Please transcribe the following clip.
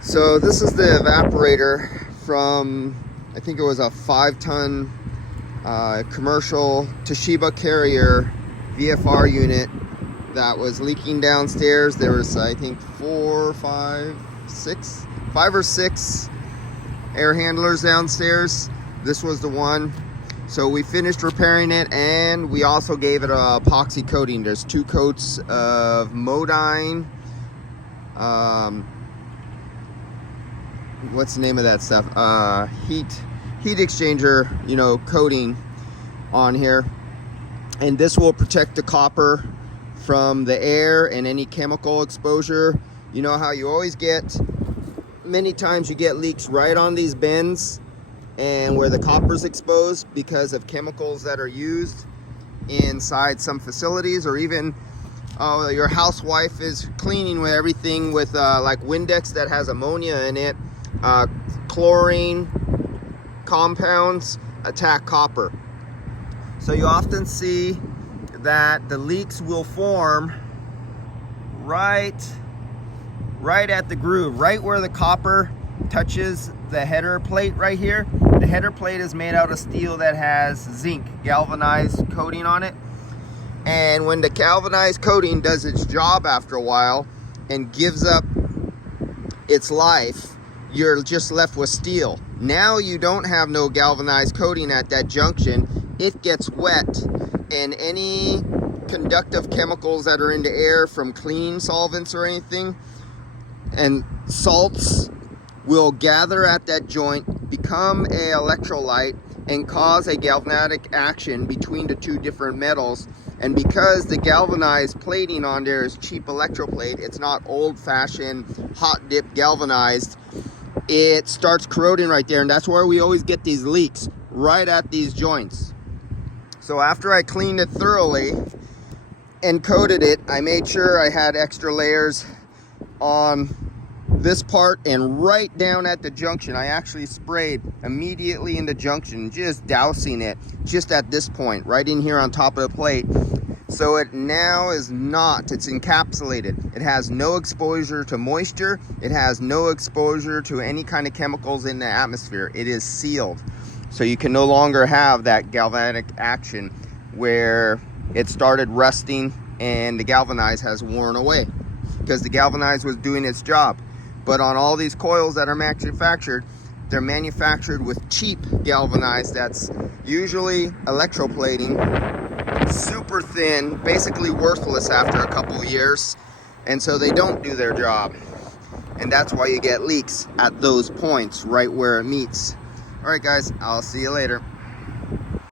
So this is the evaporator from, I think it was a 5-ton commercial Toshiba Carrier VFR unit that was leaking downstairs. There was, I think, 5 or 6 air handlers downstairs. This was the one. So we finished repairing it, and we also gave it a epoxy coating. There's 2 coats of Modine. What's the name of that stuff? Heat exchanger, coating on here. And this will protect the copper from the air and any chemical exposure. You know how you always get, many times you get leaks right on these bends and where the copper's exposed because of chemicals that are used inside some facilities, or even your housewife is cleaning with everything with like Windex that has ammonia in it. Chlorine compounds attack copper. So you often see that the leaks will form right at the groove, right where the copper touches the header plate right here. The header plate is made out of steel that has zinc, galvanized coating on it. And when the galvanized coating does its job after a while and gives up its life, you're just left with steel. Now you don't have no galvanized coating at that junction. It gets wet, and any conductive chemicals that are in the air from cleaning solvents or anything, and salts, will gather at that joint, become an electrolyte, and cause a galvanic action between the 2 different metals. And because the galvanized plating on there is cheap electroplate, it's not old-fashioned hot dip galvanized, it starts corroding right there, and that's where we always get these leaks, right at these joints. So after I cleaned it thoroughly and coated it, I made sure I had extra layers on this part and right down at the junction. I actually sprayed immediately in the junction, just dousing it just at this point, right in here on top of the plate. So it now is not, it's encapsulated. It has no exposure to moisture. It has no exposure to any kind of chemicals in the atmosphere. It is sealed. So you can no longer have that galvanic action where it started rusting and the galvanized has worn away, because the galvanized was doing its job. But on all these coils that are manufactured, they're manufactured with cheap galvanized that's usually electroplating, super thin, basically worthless after a couple years, and so they don't do their job. And that's why you get leaks at those points right where it meets. All right guys, I'll see you later.